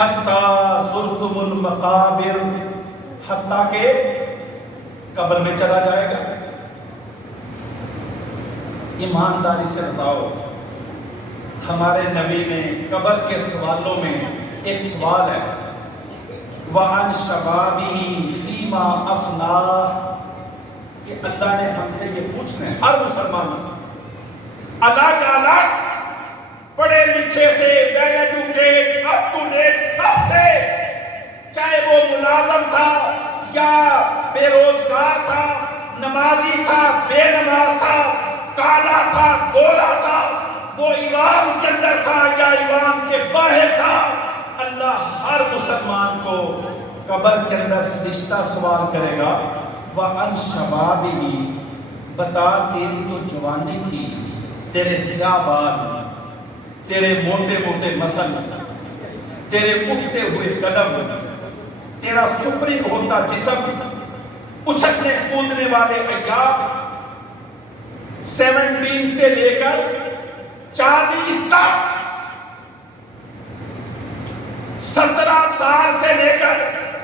حتیٰ زرتم المقابر، حتیٰ کہ قبر میں چلا جائے گا۔ ایمانداری سے بتاؤ، ہمارے نبی نے قبر کے سوالوں میں ایک سوال ہے، وَعَنْ شَبَابِهِ فِيمَا أَفْنَاهُ، کہ اللہ نے ہم سے یہ پوچھنا ہے، ہر مسلمان سے، اللہ تعالیٰ پڑھے لکھے سے، well educate, up to date سب سے، چاہے وہ ملازم تھا یا بے روزگار تھا، نمازی تھا، بے نماز تھا، کالا تھا، گورا تھا، وہ ایوان کے اندر تھا یا ایوان کے باہر تھا، اللہ ہر مسلمان کو قبر کے اندر فرشتہ سوال کرے گا، وَعَنْ شَبَابِهِ، بتا تیری جو جوانی تھی، تیرے سیاہ بال، تیرے موٹے موٹے مسل، تیرے اٹھتے ہوئے قدم، تیرا سپرنگ ہوتا جسم، اچھلنے کودنے والے ایام، 17 سے لے کر 40 تک، 17 سال سے لے کر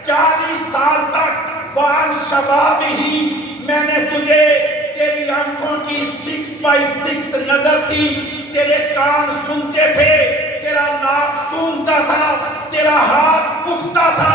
40 سال تک، وَعَنْ شَبَابِهِ، میں نے تجھے تیری آنکھوں کی 6x6 نظر تھی، تیرے کان سنتے تھے، تیرا ناک سونتا تھا، تیرا ہاتھ اٹھتا تھا،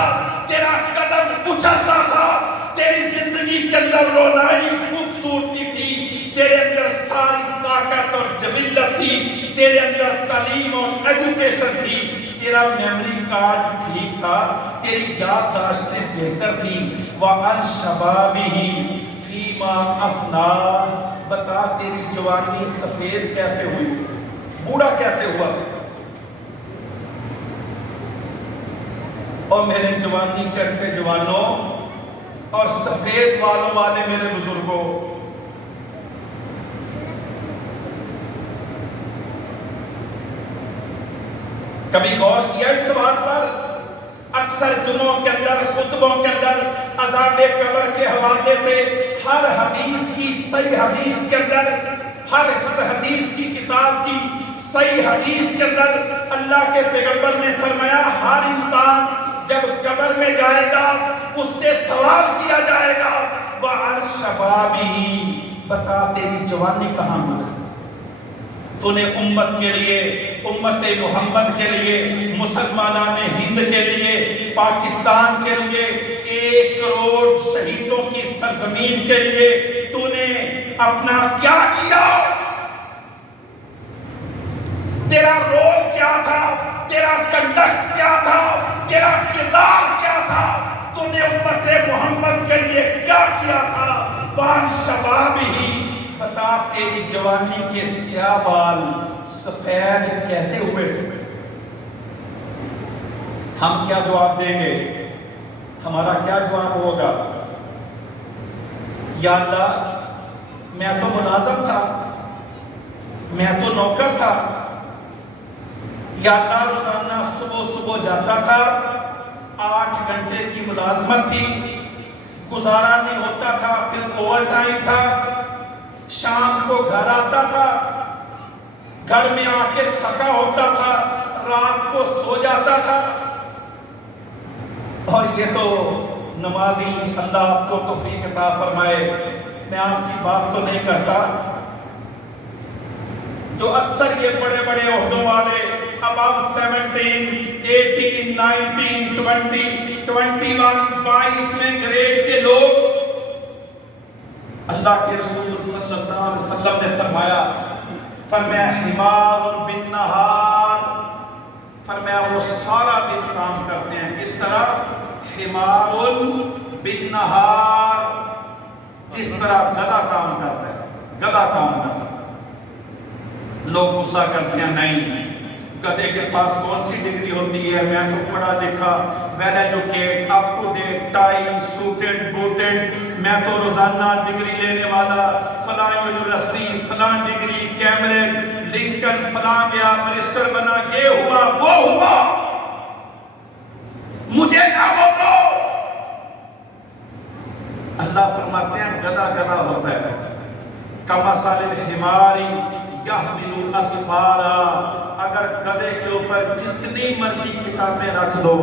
تیرا قدم اچھلتا تھا، تیری زندگی کے اندر رونائی خوبصورتی تھی، تیرے اندر ساری طاقت اور جبلت تھی، تیرے اندر تعلیم اور ایجوکیشن تھی، تیرا میموری کارڈ ٹھیک تھا، تیری یادداشتیں بہتر تھی، وَعَنْ شَبَابِهِ فِيمَا أَفْنَاهُ، بتا تیری جوانی سفید کیسے ہوئی، بوڑھا کیسے ہوا۔ اور میرے جوانی چڑھتے جوانوں اور سفید بالوں والے میرے بزرگوں، کبھی غور کیا اس سوال پر؟ اکثر جمعوں کے اندر، خطبوں کے اندر عذاب قبر کے حوالے سے ہر حدیث کی صحیح حدیث کے اندر، ہر حدیث کی کتاب کی صحیح حدیث کے اندر اللہ کے پیغمبر نے فرمایا ہر انسان جب قبر میں جائے گا اس سے سوال کیا جائے گا، وَعَنْ شَبَابِهِ، بتا تیری جوانی کہاں گزری، تو نے امت کے لیے، امت محمد کے لیے، مسلمانان ہند کے لیے، پاکستان کے لیے، 1 کروڑ شہیدوں کی سرزمین کے لیے تو نے اپنا کیا کیا؟ تیرا رول کیا تھا؟ تیرا کنڈکٹ کیا تھا؟ تیرا کردار کیا تھا؟ تو نے امت محمد کے لیے کیا کیا تھا؟ وَعَنْ شَبَابِهِ، بتا تیری جوانی کے سیاہ بال سفید کیسے ہوئے؟ ہم کیا جواب دیں گے؟ ہمارا کیا جواب ہوگا؟ یا اللہ، میں تو ملازم تھا، میں تو نوکر تھا، یا اللہ روزانہ صبح صبح جاتا تھا، 8 گھنٹے کی ملازمت تھی، گزارا نہیں ہوتا تھا، پھر اوور ٹائم تھا، شام کو گھر آتا تھا، گھر میں آ کے تھکا ہوتا تھا، رات کو سو جاتا تھا، اور یہ تو نمازی، اللہ آپ کو توفیق عطا فرمائے، میں آپ کی بات تو نہیں کرتا، جو اکثر یہ بڑے بڑے عہدوں والے اباؤ 17، 18، 19، 20، 21، 22 میں گریڈ کے لوگ، اللہ کے رسول صلی اللہ علیہ وسلم نے فرمایا حمار بالنہار، فرمایا وہ سارا دن کام کرتے ہیں، کس طرح؟ حمار بالنہار، جس طرح گدھا کام کرتا ہے، گدھا کام کرتا ہے۔ لوگ غصہ کرتے ہیں، نہیں، گدھے کے پاس کون سی ڈگری ہوتی ہے؟ میں تو پڑھا لکھا، well educate, up to date, tie, suited, booted, میں تو روزانہ ڈگری لینے والا، فلاں یونیورسٹی، فلاں ڈگری، کیمبرج، لنکن، فلاں گیا، منسٹر بنا، یہ ہوا، وہ ہوا، مجھے نہ بولو۔ اللہ فرماتے ہیں گدھا گدھا ہوتا ہے، کمثل الحمار یحمل اسفارا، اگر گدھے کے اوپر جتنی مرضی کتابیں رکھ دو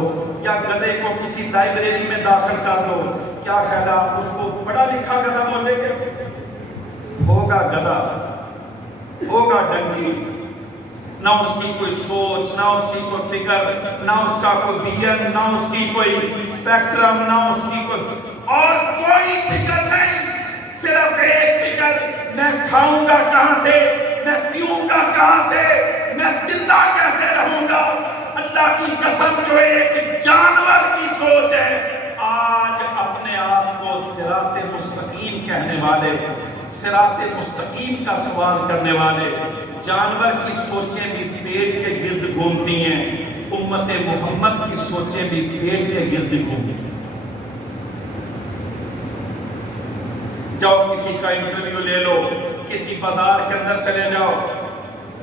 یا گدھے کو کسی لائبریری میں داخل کر دو، کیا خیال آپ اس کو پڑھا لکھا گدھا بولیں گے؟ ہوگا گدھا، ہوگا ڈنگی، نہ اس کی کوئی سوچ، نہ اس کی کوئی فکر، نہ اس کا کوئی ویژن، نہ اس کی کوئی اسپیکٹرم، نہ اس کی کوئی اور کوئی فکر نہیں، صرف ایک فکر، میں کھاؤں گا کہاں سے، میں پیوں گا کہاں سے، میں زندہ کیسے رہوں گا۔ اللہ کی قسم جو ایک جانور کی سوچ ہے، آج اپنے آپ کو صراط مستقیم کہنے والے، صراط مستقیم کا سوال کرنے والے جانور کی سوچیں بھی پیٹ کے گرد گھومتی ہیں، امت محمد کی سوچیں بھی پیٹ کے گرد گھومتی ہیں۔ جاؤ کسی کا انٹرویو لے لو، کسی بازار کے اندر چلے جاؤ،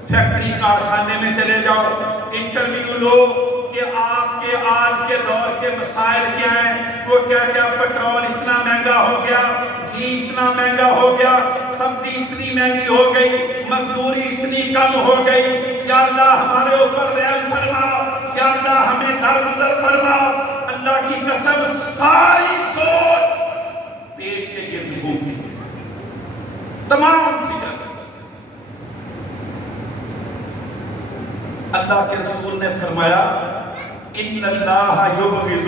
فیکٹری کارخانے میں چلے جاؤ، انٹرویو لو کہ آپ کے آج کے دور کے مسائل کیا ہیں، وہ کیا پیٹرول اتنا مہنگا ہو گیا، گھی اتنا مہنگا ہو گیا، سبزی اتنی مہنگی ہو گئی، مزدوری اتنی کم ہو گئی، یا اللہ ہمارے اوپر رحم فرما، یا اللہ ہمیں درگزر فرما۔ اللہ کی قسم ساری سوچ پیٹ کے گرد گھومتی ہے، تمام فکر۔ اللہ کے رسول نے فرمایا ان اللہ یبغض،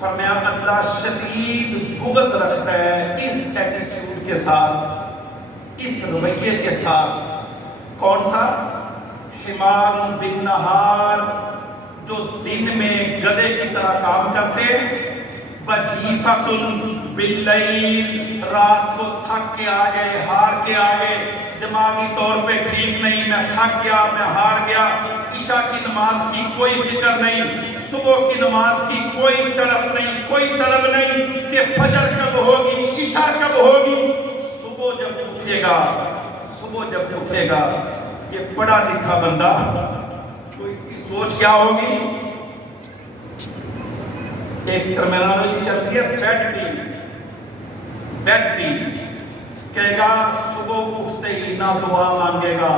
فرمایا اللہ شدید بغض رکھتا ہے اس ایٹیٹیوڈ کے ساتھ، اس رویے کے ساتھ۔ کون سا؟ حمار بالنہار، جو دن میں گدھے کی طرح کام کرتے، وجیفۃ باللیل، رات کو تھک کے آ گئے، ہار کے آ گئے، دماغی طور پہ ٹھیک نہیں، میں تھک گیا، میں ہار گیا، عشاء کی نماز کی کوئی فکر نہیں، صبح کی نماز کی کوئی طلب نہیں، کوئی طلب نہیں کہ فجر کب ہوگی، عشاء کب ہوگی، صبح جب اٹھے گا، صبح جب اٹھے گا۔ یہ پڑھا لکھا بندہ تو اس کی سوچ کیا ہوگی؟ ایک ٹرمینالوجی چلتی ہے بیڈ ٹی، کہے گا صبح اٹھتے ہی نہ دعا مانگے گا،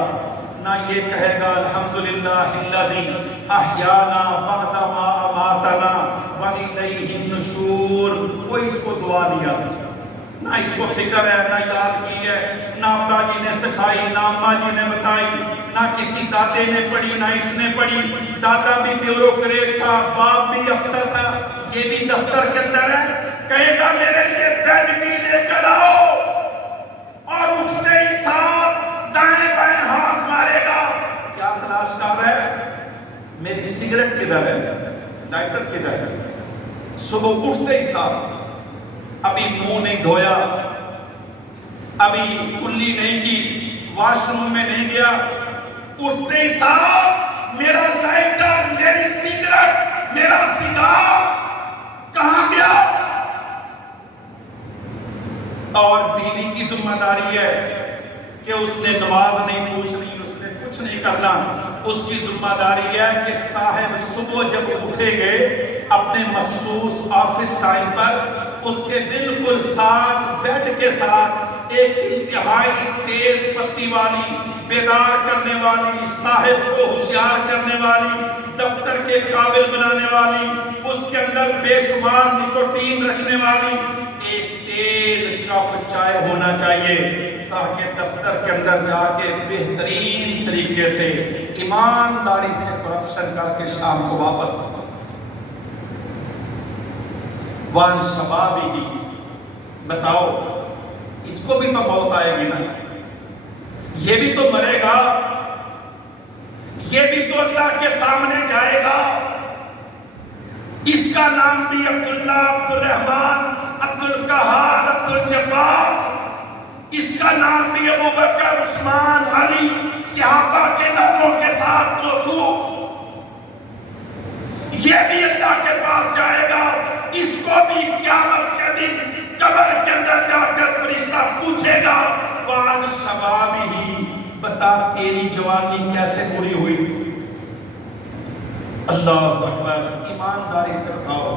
نہ یہ کہے گا الحمدللہ الذی احیانا بعد ما اماتنا والیہ النشور، کوئی اس کو دعا نہیں آتی، نہ اس کو فکر ہے، نہ یاد کی ہے، نہ ابا جی نے سکھائی، نہ اماں جی نے بتائی، نہ کسی دادے نے پڑھی، نہ اس نے پڑھی۔ دادا بھی بیوروکریٹ تھا، باپ بھی افسر تھا، یہ بھی دفتر کے اندر ہے، کہے گا میرے لیے بیڈ ٹی لے کر آؤ، اور اٹھتے ہی ساتھ دائیں بائیں ہاتھ مارے گا۔ کیا تلاش کر رہا ہے؟ میری سگریٹ کدھر ہے، لائٹر کدھر ہے؟ صبح اٹھتے ہی ساتھ، ابھی منہ نہیں دھویا، ابھی کلی نہیں کی، واش روم میں نہیں گیا، اٹھتے ہی ساتھ میرا لائٹر، میری سگریٹ، میرا سگار کہاں گیا؟ اور بیوی کی ذمہ داری ہے کہ اس نے نماز نہیں پوچھنی، اس نے کچھ نہیں کرنا، اس کی ذمہ داری ہے کہ صاحب صبح جب اٹھیں گے اپنے مخصوص آفس ٹائم پر، اس کے بالکل ساتھ بیڈ کے ساتھ ایک انتہائی تیز پتی والی، بیدار کرنے والی، صاحب کو ہوشیار کرنے والی، دفتر کے قابل بنانے والی، اس کے اندر بے شمار نکوٹین رکھنے والی ایک تیز کپ چائے ہونا چاہیے، تاکہ دفتر کے اندر جا کے بہترین طریقے سے ایمانداری سے کرپشن کر کے شام کو واپس آتا۔ وان شبابی، بتاؤ اس کو بھی تو موت آئے گی نا، یہ بھی تو مرے گا، یہ بھی تو اللہ کے سامنے جائے گا۔ اس کا نام بھی عبداللہ، عبد الرحمن، عبد القہار، عبد الجبار، اس کا نام بھی ابو بکر، عثمان، علی، صحابہ کے ناموں کے ساتھ موصوف، یہ بھی اللہ کے پاس جائے گا۔ اس کو بھی قیامت کے دن قبر کے اندر جا کر فرشتہ پوچھے گا وان شبابی، بتا تیری جوانی کیسے پوری ہوئی؟ اللہ اکبر، ایمانداری سے بتاؤ۔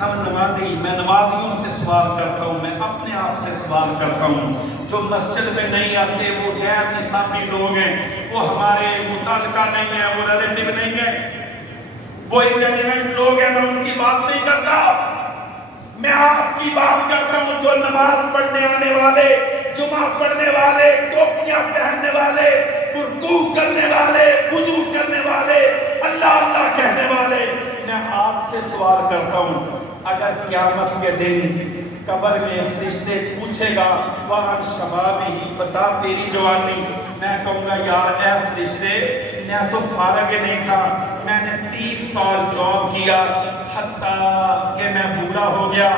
ہم نمازی، میں نمازیوں سے سوال کرتا ہوں، میں اپنے آپ سے سوال کرتا ہوں، جو مسجد میں نہیں آتے وہ غیر نصابی لوگ ہیں، وہ ہمارے متعلقہ نہیں ہے، وہ ریلیٹیو نہیں ہے، وہ انٹیلیجنٹ لوگ ہیں، میں ان کی بات نہیں کرتا، میں آپ کی بات کرتا ہوں جو نماز پڑھنے آنے والے، جمعہ پڑھنے والے، ٹوپیاں پہننے والے، رکوع کرنے والے، وضو کرنے والے، اللہ اللہ کہنے والے۔ میں آپ سے سوال کرتا ہوں، اگر قیامت کے دن قبر میں فرشتے پوچھے گا وَعَنْ شَبَابِهِ، بتا تیری جوانی، میں کہوں گا یار اے فرشتے میں تو فارغ نہیں تھا، میں نے 30 سال جاب کیا حتیٰ کہ میں بوڑھا ہو گیا،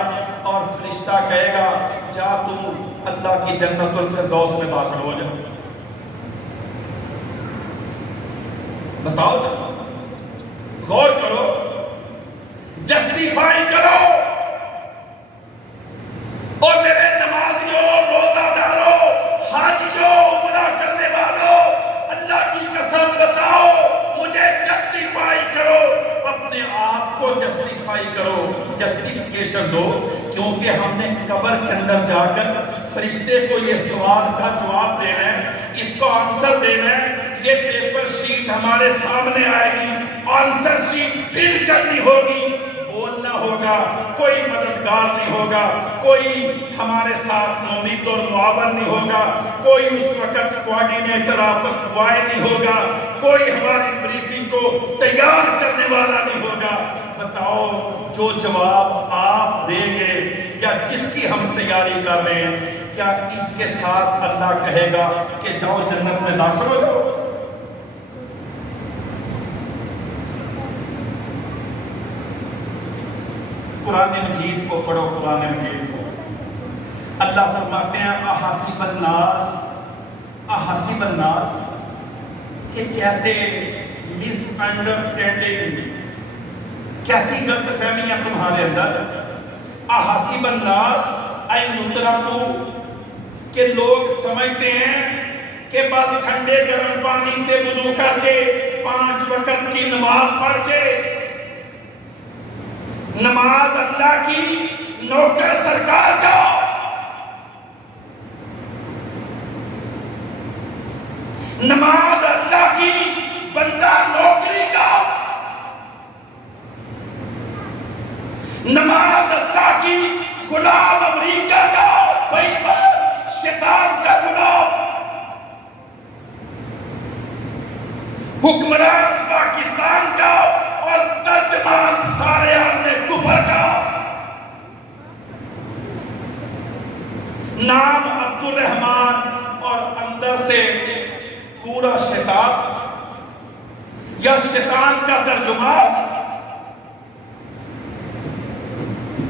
اور فرشتہ کہے گا جا تو اللہ کی جنت الفردوس میں داخل ہو جا۔ بتاؤ نا، غور کرو، جسٹیفائی کرو، اور میرے نمازیوں، روزہ داروں، حاجیوں، عمرہ کرنے والوں، اللہ کی قسم بتاؤ، مجھے جسٹیفائی کرو، اپنے آپ کو جسٹیفائی کرو، جسٹیفیکیشن دو، کیونکہ ہم نے قبر کے اندر جا کر فرشتے کو یہ سوال کا جواب دینا ہے، اس کو آنسر دینا ہے۔ یہ پیپر شیٹ ہمارے سامنے آئے گی، آنسر شیٹ فل کرنی ہوگی، بولنا ہوگا، کوئی مددگار نہیں ہوگا، کوئی ہمارے ساتھ امید اور معاون نہیں ہوگا، کوئی اس وقت کوارڈینیٹر آپس بوائے نہیں ہوگا، کوئی ہماری بریفنگ کو تیار کرنے والا نہیں ہوگا۔ بتاؤ جو جواب آپ دیں گے یا جس کی ہم تیاری کر رہے ہیں، کیا اس کے ساتھ اللہ کہے گا کہ جاؤ جنت میں داخل ہو جاؤ؟ قرآن مجید کو پڑھو، قرآن مجید کو۔ اللہ فرماتے ہیں احاسب الناس، احاسب الناس، کہ کیسے مس انڈرسٹینڈنگ، کیسی غلط فہمیاں تمہارے اندر، احاسب الناس این یترکوا، کہ لوگ سمجھتے ہیں کہ بس ٹھنڈے گرم پانی سے وضو کر کے 5 وقت کی نماز پڑھ کے، نماز اللہ کی نوکر سرکار کا، نماز اللہ کی بندہ نوکری کا، نماز اللہ کی غلام امریکہ کا، بےایمان شیطان کا غلام، حکمران پاکستان کا اور ترجمان سارے عالم کفر کا۔ نام عبد الرحمن اور اندر سے پورا شیطان، یا شیطان کا ترجمہ،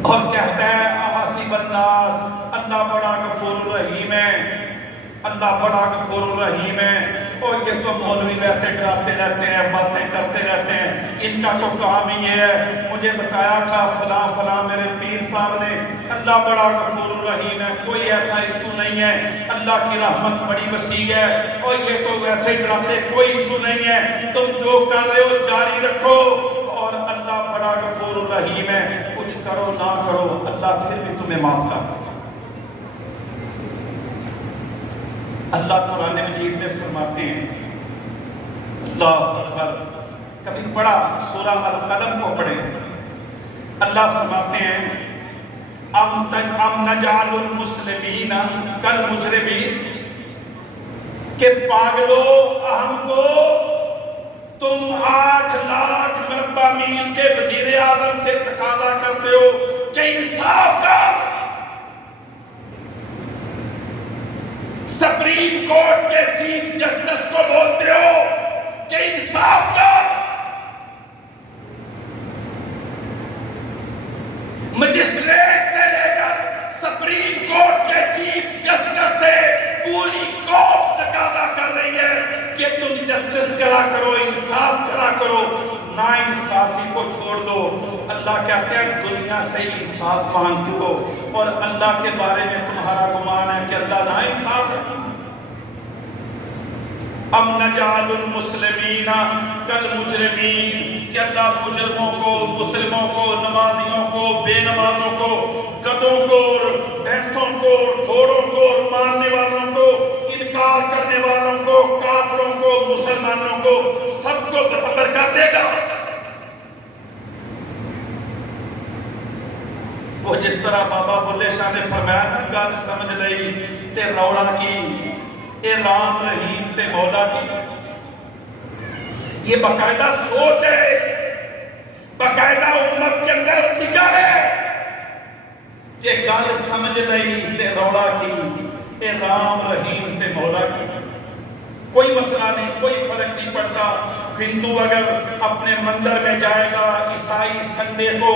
اور کہتا ہے احاسب الناس، اللہ بڑا غفور الرحیم ہے، اللہ بڑا غفور الرحیم ہے۔ اور یہ تو مولوی ویسے ڈراتے رہتے ہیں، باتیں کرتے رہتے ہیں، ان کا تو کام ہی یہ ہے، مجھے بتایا تھا فلاں فلاں میرے پیر صاحب نے، اللہ بڑا غفور الرحیم ہے، کوئی ایسا ایشو نہیں ہے، اللہ کی رحمت بڑی وسیع ہے، اور یہ تو ویسے ڈراتے، کوئی ایشو نہیں ہے، تم جو کر رہے ہو جاری رکھو، اور اللہ بڑا غفور الرحیم ہے، کچھ کرو نہ کرو اللہ پھر بھی تمہیں معاف کر۔ اللہ قرآن مجید میں فرماتے ہیں، اللہ اکبر، کبھی پڑھا سورہ القلم کو پڑھیں، اللہ فرماتے ہیں ام نجعل المسلمین کالمجرمین، کہ پاگلو ہم کو تم 8 لاکھ مربع میل کے وزیر اعظم سے تقاضا کرتے ہو کہ انصاف کا، سپریم کورٹ کے چیف جسٹس کو بولتے ہو کہ انصاف کا، مجسٹریٹ سے لے کر سپریم کورٹ کے چیف جسٹس سے پوری قوم تقاضا کر رہی ہے کہ تم جسٹس کرا کرو، انصاف کرا کرو، نا انصافی کو چھوڑ دو۔ اللہ کہتے ہیں دنیا سے انصاف مانگتے ہو، اور اللہ کے بارے میں تمہارا گمان ہے کہ اللہ نا انصاف ہے۔ ام نجعل المسلمین کالمجرمین، کہ اللہ مجرموں کو، مسلموں کو، نمازیوں کو، بے نمازوں کو، گدوں کو، بھینسوں کو، گھوڑوں کو، مارنے والوں کو، ان انکار کرنے والوں کو، کافروں کو، مسلمانوں کو، سب کو برابر کر دے گا۔ وہ جس طرح بابا بلے شاہ نے فرمایا نا، گل سمجھ لئی تے روڑا کی، اے رام رحیم تے مولا کی، یہ باقاعدہ سوچ ہے، باقاعدہ امت کے اندر فکر ہے کہ گل سمجھ لئی تے روڑا کی، اے رام رحیم تے مولا کی۔ کوئی مسئلہ نہیں، کوئی فرق نہیں پڑتا۔ ہندو اگر اپنے مندر میں جائے گا، عیسائی سنڈے کو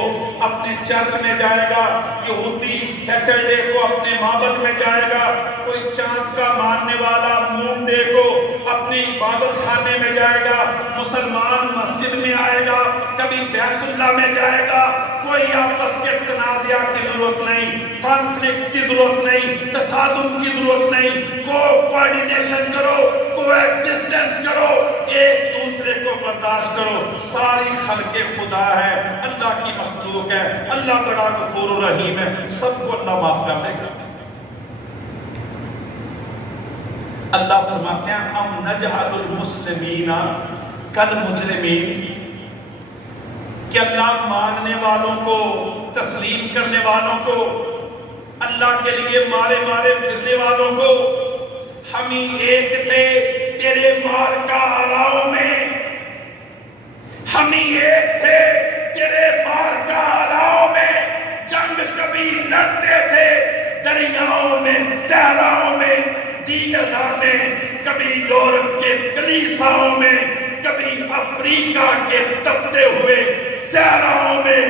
اپنے چرچ میں جائے گا، یہودی سیٹرڈے کو اپنے معبد میں جائے گا، کوئی چاند کا ماننے والا مون ڈے کو اپنی عبادت خانے میں جائے گا، مسلمان مسجد میں آئے گا، کبھی بیت اللہ میں جائے گا۔ کوئی آپس کے تنازعہ کی ضرورت نہیں، کانفلکٹ کی ضرورت نہیں، تصادم کی ضرورت نہیں، کوآرڈینیشن کرو، کو ایگزسٹنس کرو، ایک دوسرے کو برداشت کرو۔ ساری خلق خدا ہے، اللہ کی مخلوق ہے، اللہ بڑا غفور رحیم ہے، سب کو اللہ معاف کر دے گا۔ اللہ فرماتے ہیں ام نجعل المسلمین کالمجرمین، کہ اللہ ماننے والوں کو، تسلیم کرنے والوں کو، اللہ کے لیے مارے مارے پھرنے والوں کو، ہم ہی ایک تھے تیرے مار کا آراؤں میں، ہم ہی ایک تھے تیرے مار کا آراؤں میں، جنگ کبھی لڑتے تھے دریاؤں میں، صحراؤں میں، دیگزار میں، کبھی یورپ کے کلیساؤں میں، کبھی افریقہ کے تپتے ہوئے صحراؤں میں،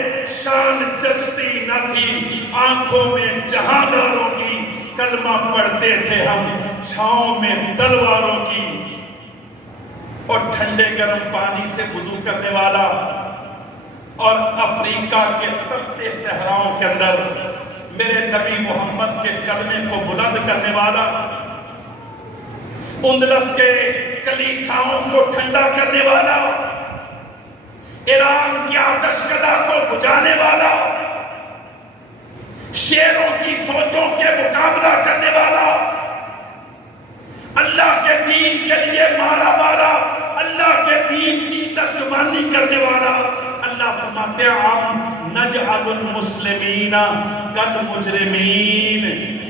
شان جچتی نہ تھی آنکھوں میں جہانداروں کی، کلمہ پڑھتے تھے ہم چھاؤں میں تلواروں کی، اور ٹھنڈے گرم پانی سے وضو کرنے والا، اور افریقہ کے تپتے صحراؤں کے اندر میرے نبی محمد کے کلمے کو بلند کرنے والا، اندلس کے کلیساؤں کو ٹھنڈا کرنے والا، ایران کی آتش کدہ کو بجھانے والا، شیروں کی فوجوں کے مقابلہ کرنے والا، اللہ کے دین کے لیے مارا مارا، اللہ کے دین کی ترجمانی کرنے والا۔ اللہ فرماتے ہیں ہم نجعل المسلمین کالمجرمین،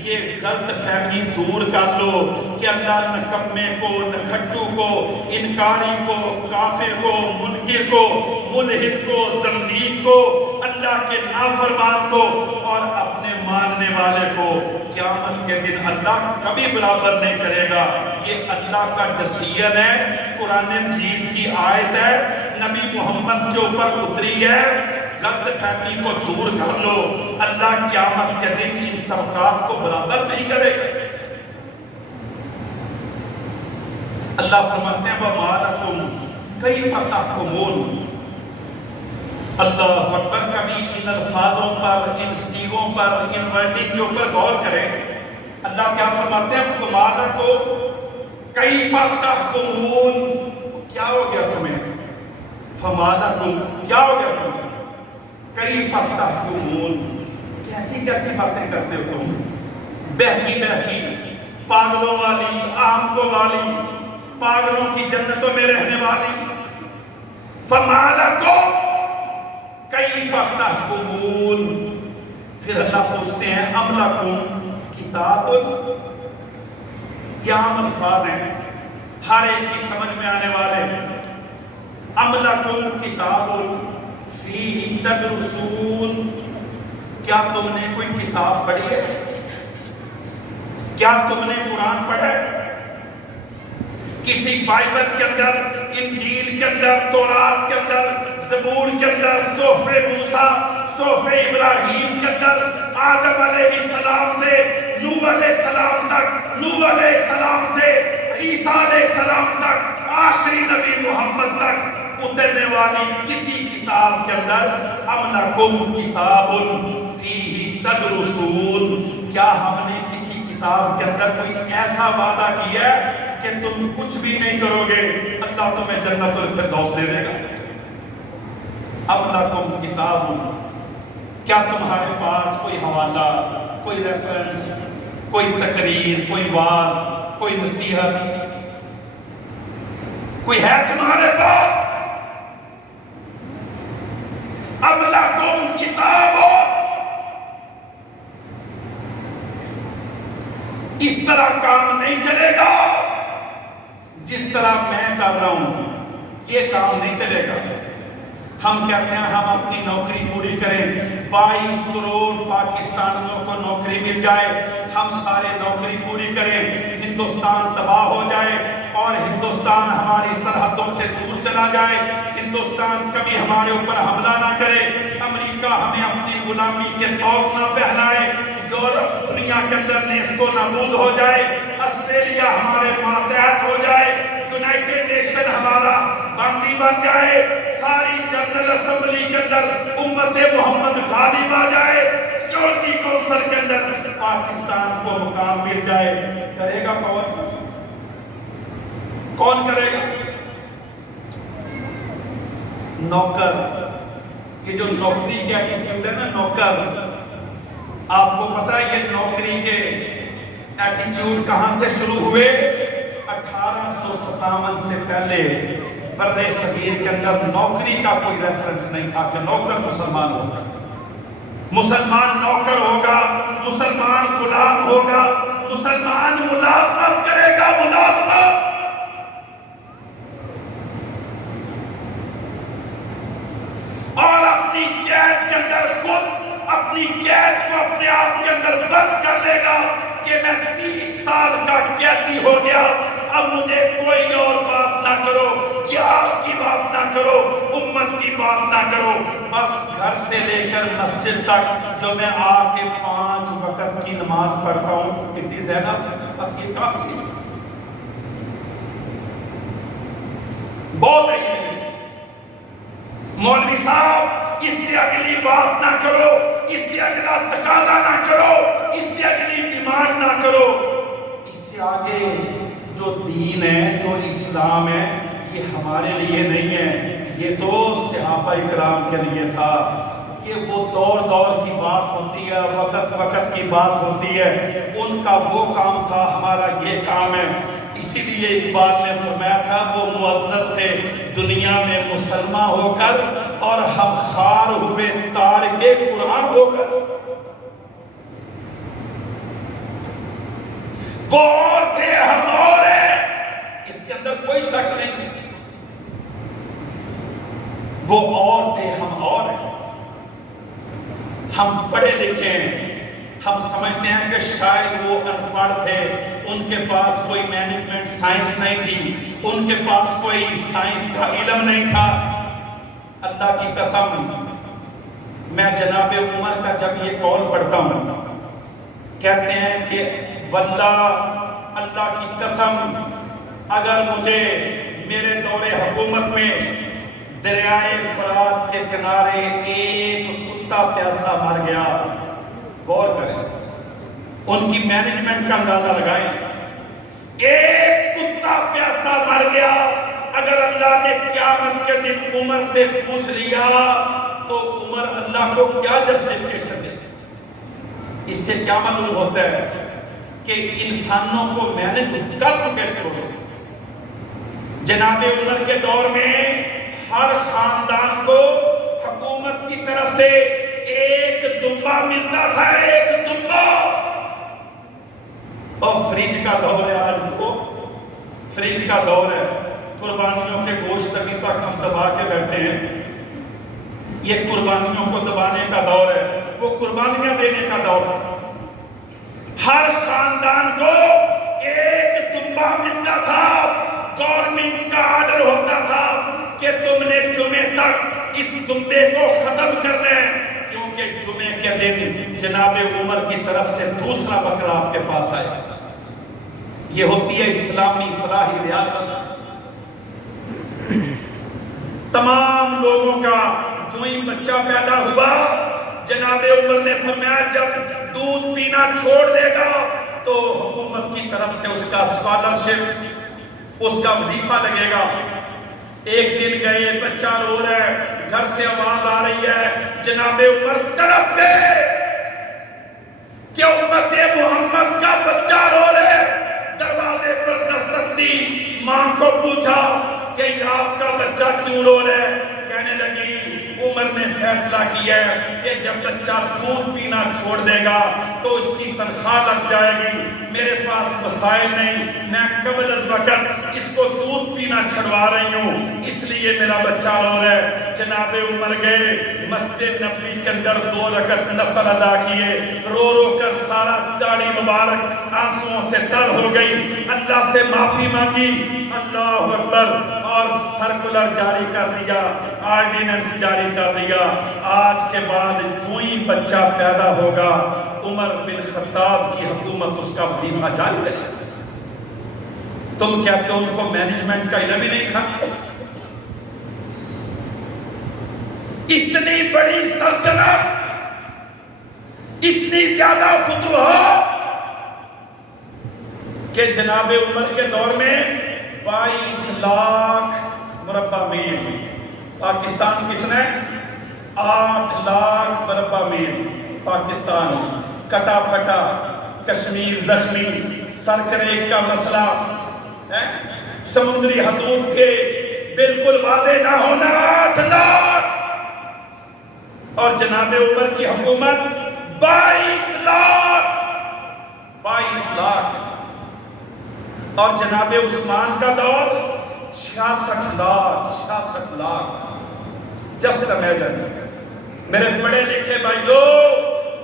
یہ غلط فہمی دور کر لو کہ اللہ نکمے کو، نکھٹو کو، انکاری کو، کافر کو، منکر کو، ملحد کو، زندیق کو، اللہ کے نافرمان کو اور اپنے ماننے والے کو قیامت کے دن اللہ کبھی برابر نہیں کرے گا۔ یہ اللہ کا ڈسیژن ہے، قرآن مجید کی آیت ہے، نبی محمد کے اوپر اتری ہے۔ غلط فہمی کو دور کر لو، اللہ قیامت کے دن ان طبقات کو برابر نہیں کرے گا۔ اللہ فرماتے ہیں وَمَا لَكُمْ كَيْفَ تَحْكُمُونَ۔ اللہ اکبر، کبھی ان الفاظوں پر، ان صیغوں پر، ان ورڈنگ کے اوپر غور کریں۔ اللہ کیا فرماتے ہیں وَمَا لَكُمْ كَيْفَ تَحْكُمُونَ، کیا ہو گیا تمہیں؟ فَمَا لَكُمْ، کیا ہو گیا تمہیں؟ کئی فتح تمون، کیسی کیسی باتیں کرتے ہو تم، بہکی بہکی، پاگلوں والی، آنکھوں والی، پاگلوں کی جنتوں میں رہنے والی۔ فَمَا لَكُمْ كَيْفَ تَحْكُمُونَ، پھر اللہ پوچھتے ہیں أَمْ لَكُمْ كِتَابٌ، یہ عام الفاظ ہیں ہر ایک کی سمجھ میں آنے والے۔ أَمْ لَكُمْ كِتَابٌ فِيهِ تَدْرُسُونَ، کیا تم نے کوئی کتاب پڑھی ہے؟ کیا تم نے قرآن پڑھا ہے؟ کسی بائبل کے اندر، انجیل کے اندر، تورات کے اندر، زبور کے اندر، صحف موسیٰ، صحف ابراہیم کے اندر، آدم علیہ السلام سے نوح علیہ السلام تک، نوح علیہ السلام سے عیسیٰ علیہ السلام تک، آخری نبی محمد تک اترنے والی کسی کتاب کے اندر أَمْ لَكُمْ كِتَابٌ فِيهِ تَدْرُسُونَ، کیا ہم نے کسی کتاب کے اندر کوئی ایسا وعدہ کیا ہے کہ تم کچھ بھی نہیں کرو گے اللہ تمہیں جنت الفردوس دے دے گا؟ أَمْ لَكُمْ كِتَابٌ، کیا تمہارے پاس کوئی حوالہ، کوئی ریفرنس، کوئی تقریر، کوئی واعظ، کوئی نصیحت کوئی ہے تمہارے پاس؟ اب لکم کتاب ہو، اس طرح کام نہیں چلے گا جس طرح میں کر رہا ہوں، یہ کام نہیں چلے گا۔ ہم کہتے ہیں ہم اپنی نوکری پوری کریں، 22 کروڑ پاکستانیوں کو نوکری مل جائے، ہم سارے نوکری پوری کریں، ہندوستان تباہ ہو جائے اور ہندوستان ہماری سرحدوں سے دور چلا جائے، ہندوستان کبھی ہمارے اوپر حملہ نہ کرے، امریکہ ہمیں اپنی غلامی کے طوق نہ پہنائے، یورپ دنیا کے اندر نیست و نابود ہو جائے، آسٹریلیا ہمارے ماتحت ہو جائے، یونائٹڈ نیشن ہمارا باندی بن جائے، ساری جنرل اسمبلی کے اندر امت محمد غالب آ جائے، سیکورٹی کونسل کے اندر پاکستان کو مقام مل جائے، کرے گا کون؟ کون کرے گا؟ نوکر۔ یہ جو نوکری کے ایٹیٹیوڈ ہے نا، نوکر، آپ کو پتا ہے یہ نوکری کے ایٹیٹیوڈ کہاں سے شروع ہوئے؟ 1857 سے پہلے بر صغیر کے اندر نوکری کا کوئی ریفرنس نہیں تھا کہ نوکر مسلمان ہوگا، مسلمان نوکر ہوگا، مسلمان غلام ہوگا، مسلمان ملازمت کرے گا، ملازمت۔ اور اپنی قید کے اندر خود اپنی قید کو اپنے آپ کے اندر بند کر لے گا کہ میں 30 سال کا قیدی ہو گیا، اب مجھے کوئی اور بات نہ کرو، جہاد کی بات نہ کرو، امت کی بات نہ کرو، بس گھر سے لے کر مسجد تک جو میں آ کے 5 وقت کی نماز پڑھتا ہوں، اتنی زیادہ بس یہ کافی ہے، بہت ہے۔ مولوی صاحب اس سے اگلی بات نہ کرو، اس سے اگلا تقاضا نہ کرو، اس سے اگلی ڈیمانڈ نہ کرو، اس سے آگے جو دین ہے، جو اسلام ہے، یہ ہمارے لیے نہیں ہے، یہ تو صحابہ اکرام کے لیے تھا۔ یہ وہ دور دور کی بات ہوتی ہے، وقت وقت کی بات ہوتی ہے، ان کا وہ کام تھا، ہمارا یہ کام ہے۔ اسی لیے اقبال نے فرمایا تھا وہ معزز تھے دنیا میں مسلمان ہو کر اور ہم خار ہوئے تارک قرآن ہو کر۔ وہ اور تھے، ہم اور ہیں، اس کے اندر کوئی شک نہیں، وہ اور تھے، ہم اور ہیں۔ ہم پڑھے لکھے ہیں، ہم سمجھتے ہیں کہ شاید وہ ان پڑھ تھے، ان کے پاس کوئی مینجمنٹ سائنس نہیں تھی، ان کے پاس کوئی سائنس کا علم نہیں تھا۔ اللہ کی قسم، میں جناب عمر کا جب یہ قول پڑھتا ہوں، کہتے ہیں کہ واللہ، اللہ کی قسم، اگر مجھے میرے دور حکومت میں دریائے فرات کے کنارے ایک کتا پیاسا مر گیا، غور کریں، ان کی مینجمنٹ کا اندازہ لگائیں، ایک کتا پیاسا مر گیا، اگر اللہ نے قیامت کے دن عمر سے پوچھ لیا تو عمر اللہ کو کیا جسٹیفیکیشن دے؟ اس سے کیا معلوم ہوتا ہے کہ انسانوں کو مینج کر چکے تھے۔ جناب عمر کے دور میں ہر خاندان کو حکومت کی طرف سے ایک دمبا ملتا تھا، ایک دمبا۔ اور فریج کا دور ہے، آج کو فریج کا دور ہے، قربانیوں کے گوشت ابھی تک ہم دبا کے بیٹھے ہیں، یہ قربانیوں کو دبانے کا دور ہے، وہ قربانیاں دینے کا دور ہے۔ ہر خاندان کو ایک دمبا ملتا تھا، گورنمنٹ کا آرڈر ہوتا تھا کہ تم نے جمعے تک اس دمبے کو ختم کرنا ہے، کیونکہ جمعے کے دن جناب عمر کی طرف سے دوسرا بکرا آپ کے پاس آئے۔ یہ ہوتی ہے اسلامی فلاحی ریاست۔ تمام لوگوں کا جو ہی بچہ پیدا ہوا، جناب عمر نے فرمایا جب دودھ پینا چھوڑ دے گا تو حکومت کی طرف سے اس کا اسکالرشپ، اس کا وظیفہ لگے گا۔ ایک دن گئے، بچہ رو رہا ہے، گھر سے آواز آ رہی ہے، جناب عمر تڑپ گئے کہ امت محمد کا بچہ رو رہے، دروازے ماں کو پوچھا کہ یہ آپ کا بچہ کیوں رو رہا ہے؟ کہنے لگی عمر نے فیصلہ کیا ہے کہ جب بچہ دودھ پینا چھوڑ دے گا تو اس کی تنخواہ لگ جائے گی، میرے پاس وسائل نہیں، میں قبل از وقت اس کو دودھ پینا چھڑوا رہی ہوں، اس لیے میرا بچہ رو رہا ہے۔ جناب عمر گئے مسجد نبوی کے اندر 2 رکعت نفل ادا کیے، رو رو کر سارا داڑھی مبارک آنسوؤں سے تر ہو گئی، اللہ سے معافی مانگی، اللہ اکبر، اور سرکولر جاری کر دیا، آرڈیننس جاری کر دیا، آج کے بعد جو ہی بچہ پیدا ہوگا عمر بن خطاب کی حکومت اس کا وظیفہ جاری کرے۔ تم کہتے ہو ان کو مینجمنٹ کا علم ہی نہیں تھا؟ اتنی بڑی سلطنت، اتنی زیادہ فتوحات کہ جناب عمر کے دور میں 22 لاکھ مربع میل، پاکستان کتنا ہے؟ 8 لاکھ مربع میل پاکستان، کٹا پھٹا، کشمیر زخمی، سرکریک کا مسئلہ، سمندری حدود کے بالکل واضح نہ ہونا، 8 لاکھ، اور جناب عمر کی حکومت 22 لاکھ، 22 لاکھ، اور جناب عثمان کا دور 66 لاکھ، 66 لاکھ، جسٹ امیجن میرے پڑھے لکھے بھائیو،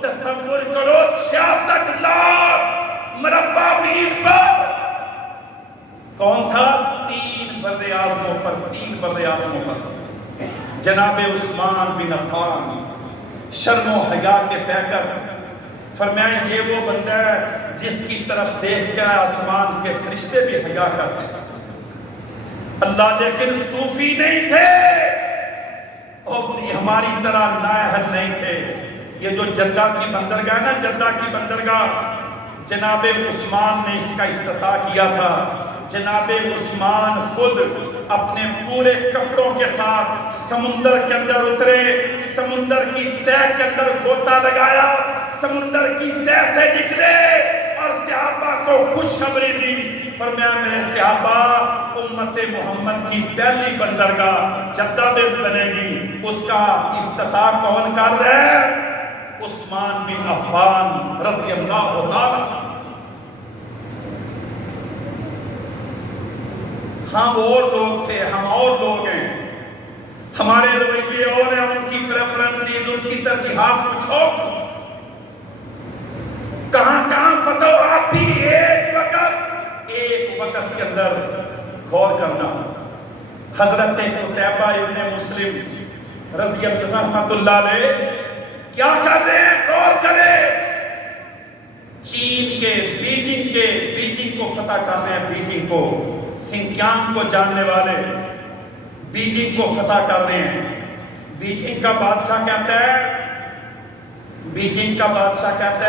تصور کرو 66 لاکھ مربع میل پر کون تھا؟ 3 بر اعظموں پر، 3 بر اعظموں پر جناب عثمان بن عفان، شرم و حیا کے پیکر، فرمایا یہ وہ بندہ ہے جس کی طرف دیکھ کر آسمان کے فرشتے بھی حیا کرتے ہیں۔ اللہ لیکن صوفی نہیں تھے اور ہماری طرح نااہل نہیں تھے۔ یہ جو جدہ کی بندرگاہ ہے نا، جدہ کی بندرگاہ، جناب عثمان نے اس کا افتتاح کیا تھا۔ جناب عثمان خود اپنے پورے کپڑوں کے ساتھ سمندر کے اندر اترے، سمندر کی تہ کے اندر غوطہ لگایا، سمندر کی تہ سے نکلے اور صحابہ کو خوشخبری دی، فرمایا میرے صحابہ، امت محمد کی پہلی بندرگاہ جدہ میں بنے گی، اس کا افتتاح کون کر رہا ہے؟ عثمان بن عفان رضی اللہ تعالی۔ ہم اور لوگ تھے، ہم اور لوگ ہیں، ہمارے رویے اور ہیں، ان کی پریفرنسز، ان کی ترجیحات کچھ اور، کہاں کہاں فتوحات تھی، ایک وقت کے اندر غور کرنا۔ حضرت قتیبہ ابن مسلم رضی اللہ رحمت اللہ علیہ کیا کر رہے ہیں؟ غور کریں، چین کے بیجنگ کو فتح کر رہے ہیں، بیجنگ کو، سنکیانگ کو جاننے والے بیجنگ کو فتح کر رہے ہیں۔ بیجنگ کا بادشاہ کہتا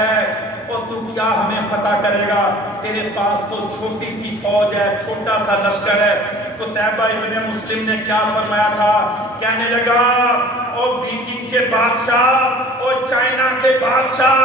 ہے اور تو کیا ہمیں فتح کرے گا، تیرے پاس تو چھوٹی سی فوج ہے، چھوٹا سا لشکر ہے۔ قتیبہ ابن مسلم نے کیا فرمایا تھا؟ کہنے لگا اور بیجنگ کے بادشاہ اور چائنا کے بادشاہ،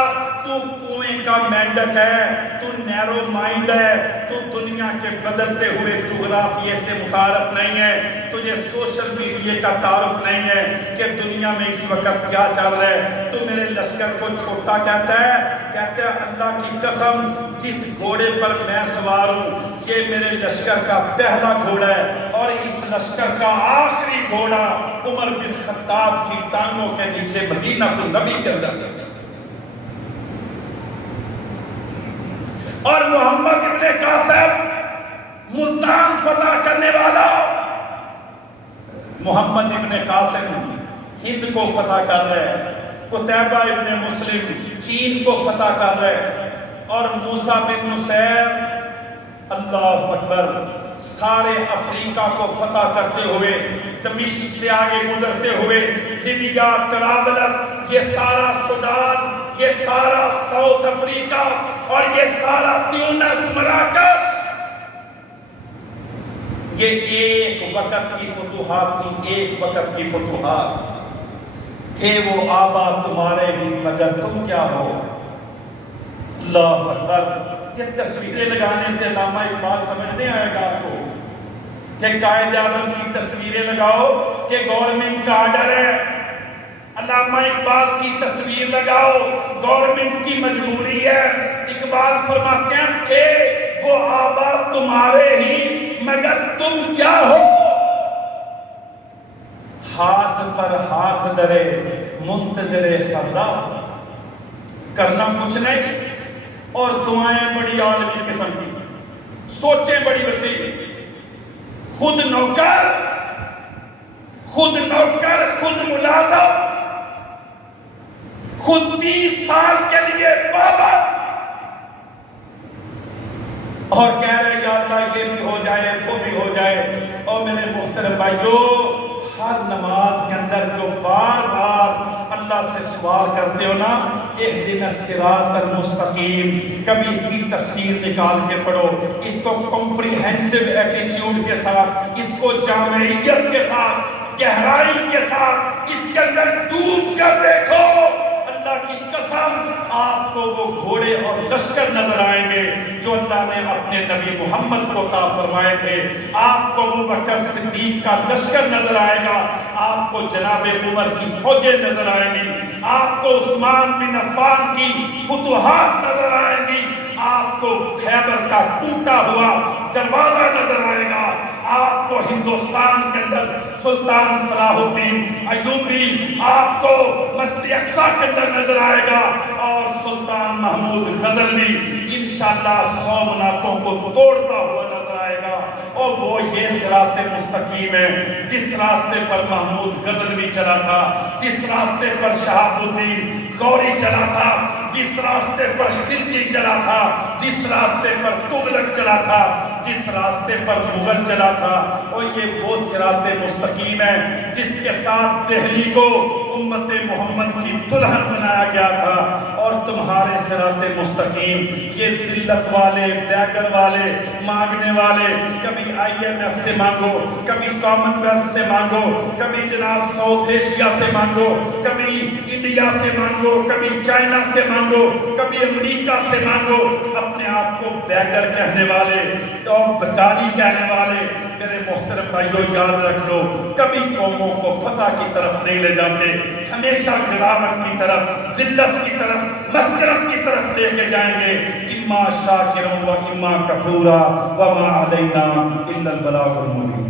تو کنویں کا مینڈک ہے، تو نیرو مائنڈ ہے، تو دنیا کے بدلتے ہوئے جغرافیے سے متعارف نہیں ہے، تجھے سوشل میڈیا کا تعارف نہیں ہے کہ دنیا میں اس وقت کیا چل رہا ہے، تو میرے لشکر کو چھوٹا کہتا ہے اللہ کی قسم جس گھوڑے پر میں سوار ہوں یہ میرے لشکر کا پہلا گھوڑا ہے، اور اس لشکر کا آخری گھوڑا عمر بن خطاب کی ٹانگوں کے نیچے مدینہ النبی کے اندر۔ اور محمد ابن قاسم ملتان فتح کرنے والا، محمد ابن قاسم ہند کو فتح کر رہے، قتیبہ ابن مسلم چین کو فتح کر رہے، اور موسیٰ بن نصیر اللہ اکبر سارے افریقہ کو فتح کرتے ہوئے، دمشق سے آگے گزرتے ہوئے لیبیا، طرابلس، یہ سارا سوڈان، یہ سارا ساؤتھ افریقہ، اور یہ سارا تیونس، مراکش، یہ ایک وقت کی فتوحات تھی، ایک وقت کی فتوحات تھے۔ وہ آبا تمہارے ہی مگر تم کیا ہو، اللہ اکبر۔ یہ تصویریں لگانے سے علامہ اقبال سمجھ نہیں آئے گا آپ کو، کہ قائد اعظم کی تصویریں لگاؤ کہ گورنمنٹ کا آرڈر ہے، علامہ اقبال کی تصویر لگاؤ گورنمنٹ کی مجبوری ہے۔ اقبال فرماتے ہیں کہ وہ آبا تمہارے ہی مگر تم کیا ہو، ہاتھ پر ہاتھ درے منتظر فردا، کرنا کچھ نہیں اور دعائیں بڑی عالمی قسم کی، سوچیں بڑی وسیع، خود نوکر خود ملازم، خود 30 سال کے لیے بابا، اور کہہ رہے یا اللہ یہ بھی ہو جائے وہ بھی ہو جائے۔ اور میرے محترم بھائیو، ہر نماز کے اندر جو بار بار اللہ سے سوال کرتے ہو نا، اہدنا الصراط المستقیم، کبھی اس کی تفسیر نکال کے پڑھو، اس کو کمپریہنسو ایٹیٹیوڈ کے ساتھ، اس کو جامعیت کے ساتھ، گہرائی کے ساتھ اس کے اندر ڈوب کر دیکھو، اللہ کی قسم آپ کو وہ گھوڑے اور لشکر نظر آئیں گے جو اللہ نے اپنے نبی محمد کو عطا فرمائے تھے۔ آپ کو ابو بکر صدیق کا لشکر نظر آئے گا، آپ کو جناب عمر کی فوجیں نظر آئیں گی، آپ کو عثمان بن عفان کی فتوحات نظر آئیں گی، آپ کو خیبر کا ٹوٹا ہوا دروازہ نظر آئے گا، آپ کو ہندوستان کے اندر سلطان صلاح الدین ایوبی آپ کو مسجد اقصی کے اندر نظر آئے گا، اور سلطان محمود غزنوی انشاءاللہ 100 منافوں کو توڑتا ہوا نظر آئے گا۔ اور وہ یہ صراط مستقیم ہے جس راستے پر محمود غزنوی چلا تھا، جس راستے پر شہاب الدین غوری چلا تھا، جس راستے پر خلجی چلا تھا، جس راستے پر تغلق چلا تھا، جس راستے پر مغل چلا تھا۔ اور یہ وہ صراط مستقیم ہے جس کے ساتھ دہلی کو امت محمد کی دلہن بنایا گیا تھا۔ اور تمہارے صراط مستقیم یہ ذلت والے، بیگر والے، مانگنے والے، کبھی IMF سے مانگو، کبھی کامن ویلتھ سے مانگو، کبھی جناب ساؤتھ ایشیا سے مانگو، کبھی انڈیا سے مانگو، کبھی چائنا سے مانگو، کبھی امریکہ سے مانگو، اپنے آپ کو بیگر کہنے والے اور بکاری کہنے والے، میرے محترم بھائیو یاد رکھ لو، کبھی قوموں کو فتح کی طرف نہیں لے جاتے، ہمیشہ گراوٹ کی طرف، ذلت کی طرف، مسکرت کی طرف لے کے جائیں گے۔ اما شاکرا و اما کفورا وما علینا الا البلاغ المبین۔